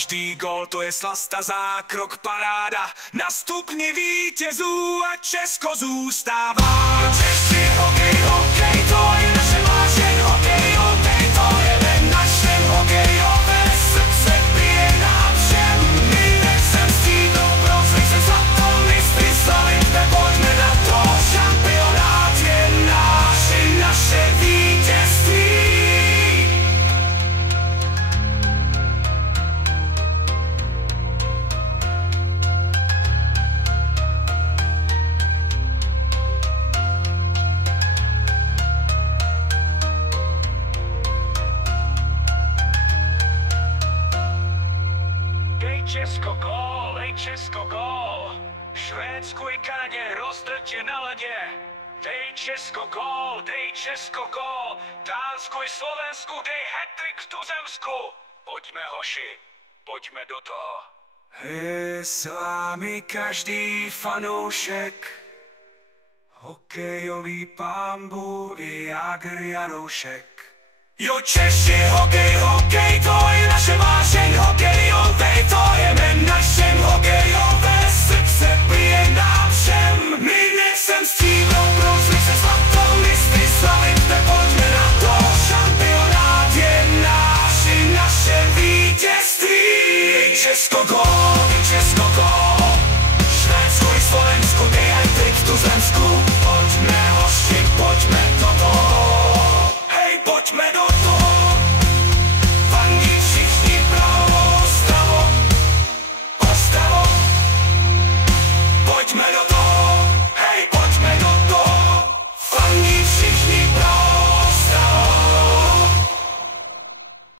Každý gól to je slasta, zákrok, paráda. Na stupni vítězů a Česko zůstává. Češi, hokej, hokej, to je naše vášeň. Hokej, hokej, to je ven našem. Hokejové srdce bije nám všem. My nechcem stít dobro, se zlato, mistry slavíme, pojďme na to. Šampionát je náš i naše vítězství. Česko gól, Švédsku i Kanadě rozdrtě na ledě. Dej Česko gól, Dánsku i Slovensku dej hat-trick v tuzemsku. Pojďme hoši, pojďme do toho. Je s vámi každý fanoušek, hokejový Pambu i Jágr Janoušek. Jo Češi, hokej, hokej, to je naše vášeň. Hokejovej, to je men našem. Hokejové srdce bije nám všem. My nechcem stříbro, bronzli se zlato, mistry slavíme, pojďme na to. Šampionát je náš i naše vítězství. Česko gól, Švédsku i Slovensku, dej hat-trick v tuzemsku.